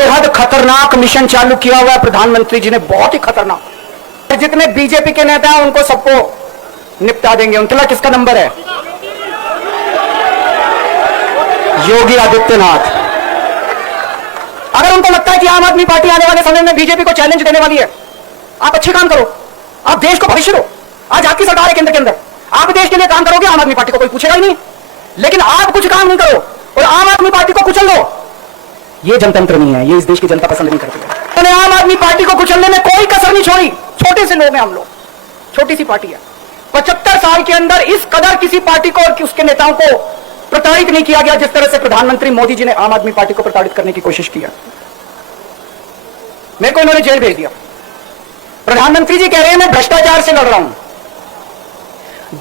बेहद खतरनाक मिशन चालू किया हुआ है प्रधानमंत्री जी ने, बहुत ही खतरनाक। जितने बीजेपी के नेता हैं उनको सबको निपटा देंगे। उनके लिए किसका नंबर है? योगी आदित्यनाथ। अगर उनको लगता है कि आम आदमी पार्टी आने वाले समय में बीजेपी को चैलेंज देने वाली है, आप अच्छे काम करो, आप देश को भविष्य दो। आज आपकी सरकार है केंद्र के अंदर, आप देश के लिए काम करोगे, आम आदमी पार्टी को कोई पूछेगा ही नहीं। लेकिन आप कुछ काम नहीं करो और आम आदमी पार्टी को कुचल दो, ये जनतंत्र नहीं है, ये इस देश की जनता पसंद नहीं करती है। उन्होंने आम आदमी पार्टी को कुचलने में कोई कसर नहीं छोड़ी। छोटे से लोग हैं हम लोग, छोटी सी पार्टी है। 75 साल के अंदर इस कदर किसी पार्टी को और उसके नेताओं को प्रताड़ित नहीं किया गया जिस तरह से प्रधानमंत्री मोदी जी ने आम आदमी पार्टी को प्रताड़ित करने की कोशिश की है। मेरे को इन्होंने जेल भेज दिया। प्रधानमंत्री जी कह रहे हैं मैं भ्रष्टाचार से लड़ रहा हूं।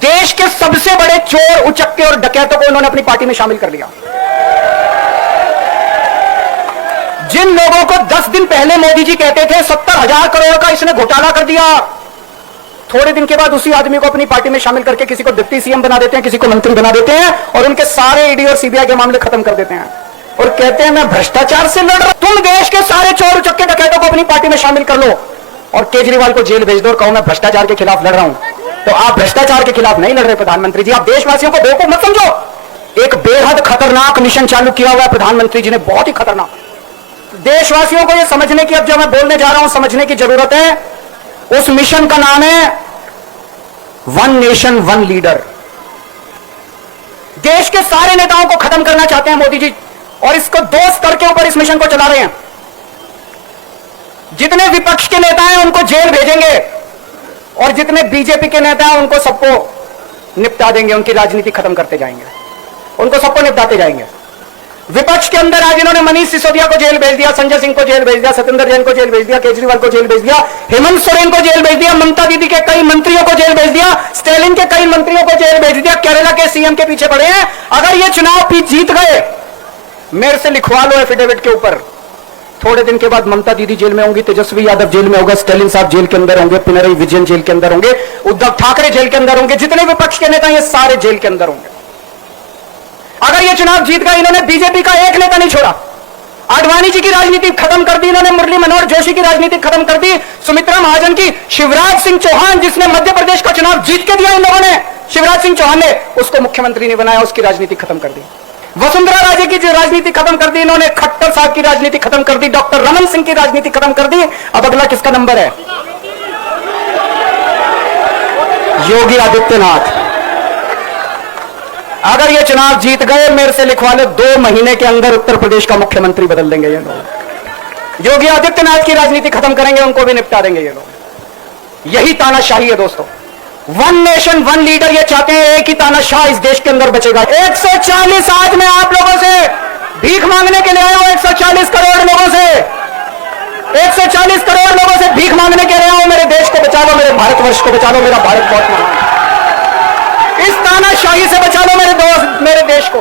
देश के सबसे बड़े चोर, उचक्के और डकैतों को उन्होंने अपनी पार्टी में शामिल कर लिया। जिन लोगों को 10 दिन पहले मोदी जी कहते थे 70,000 करोड़ का इसने घोटाला कर दिया, थोड़े दिन के बाद उसी आदमी को अपनी पार्टी में शामिल करके किसी को डिप्टी सीएम बना देते हैं, किसी को मंत्री बना देते हैं और उनके सारे ईडी और सीबीआई के मामले खत्म कर देते हैं और कहते हैं मैं भ्रष्टाचार से लड़ रहा हूं। तुम देश के सारे चोर उचक्के डकैतों को अपनी पार्टी में शामिल कर लो और केजरीवाल को जेल भेज दो और कहो मैं भ्रष्टाचार के खिलाफ लड़ रहा हूं। तो आप भ्रष्टाचार के खिलाफ नहीं लड़ रहे प्रधानमंत्री जी, आप देशवासियों को बेवकूफ मत समझो। एक बेहद खतरनाक मिशन चालू किया हुआ है प्रधानमंत्री जी ने, बहुत ही खतरनाक। देशवासियों को यह समझने की, अब जो मैं बोलने जा रहा हूं, समझने की जरूरत है। उस मिशन का नाम है वन नेशन वन लीडर। देश के सारे नेताओं को खत्म करना चाहते हैं मोदी जी और इसको 2 स्तर के ऊपर इस मिशन को चला रहे हैं। जितने विपक्ष के नेता हैं उनको जेल भेजेंगे और जितने बीजेपी के नेता हैं उनको सबको निपटा देंगे, उनकी राजनीति खत्म करते जाएंगे, उनको सबको निपटाते जाएंगे। विपक्ष के अंदर आज इन्होंने मनीष सिसोदिया को जेल भेज दिया, संजय सिंह को जेल भेज दिया, सत्येंद्र जैन को जेल भेज दिया, केजरीवाल को जेल भेज दिया, हेमंत सोरेन को जेल भेज दिया, ममता दीदी के कई मंत्रियों को जेल भेज दिया, स्टैलिन के कई मंत्रियों को जेल भेज दिया, केरला के सीएम के पीछे पड़े हैं। अगर ये चुनाव जीत गए, मेरे से लिखवा लो एफिडेविट के ऊपर, थोड़े दिन के बाद ममता दीदी जेल में होंगी, तेजस्वी यादव जेल में होगा, स्टैलिन साहब जेल के अंदर होंगे, पिनरई विजयन जेल के अंदर होंगे, उद्धव ठाकरे जेल के अंदर होंगे, जितने विपक्ष के नेता ये सारे जेल के अंदर होंगे। अगर ये चुनाव जीत गए, इन्होंने बीजेपी का एक नेता नहीं छोड़ा। आडवाणी जी की राजनीति खत्म कर दी इन्होंने, मुरली मनोहर जोशी की राजनीति खत्म कर दी, सुमित्रा महाजन की, शिवराज सिंह चौहान जिसने मध्य प्रदेश का चुनाव जीत के दिया इन लोगों ने, शिवराज सिंह चौहान ने उसको मुख्यमंत्री नहीं बनाया, उसकी राजनीति खत्म कर दी। वसुंधरा राजे की जो राजनीति खत्म कर दी इन्होंने, खट्टर साहब की राजनीति खत्म कर दी, डॉक्टर रमन सिंह की राजनीति खत्म कर दी। अब अगला किसका नंबर है? योगी आदित्यनाथ। अगर ये चुनाव जीत गए, मेरे से लिखवा लो, 2 महीने के अंदर उत्तर प्रदेश का मुख्यमंत्री बदल देंगे ये लोग। योगी आदित्यनाथ की राजनीति खत्म करेंगे, उनको भी निपटा देंगे ये लोग। यही तानाशाही है दोस्तों। वन नेशन वन लीडर ये चाहते हैं, एक ही तानाशाह इस देश के अंदर बचेगा। 140 आज मैं आप लोगों से भीख मांगने के लिए आया हूं, 140 करोड़ लोगों से, 140 करोड़ लोगों से भीख मांगने के लिए आया हूं। मेरे देश को बचा लो, मेरे भारतवर्ष को बचा लो, मेरा भारत बहुत महान है। इस तानाशाही से बचा लो मेरे दोस्त, मेरे देश को।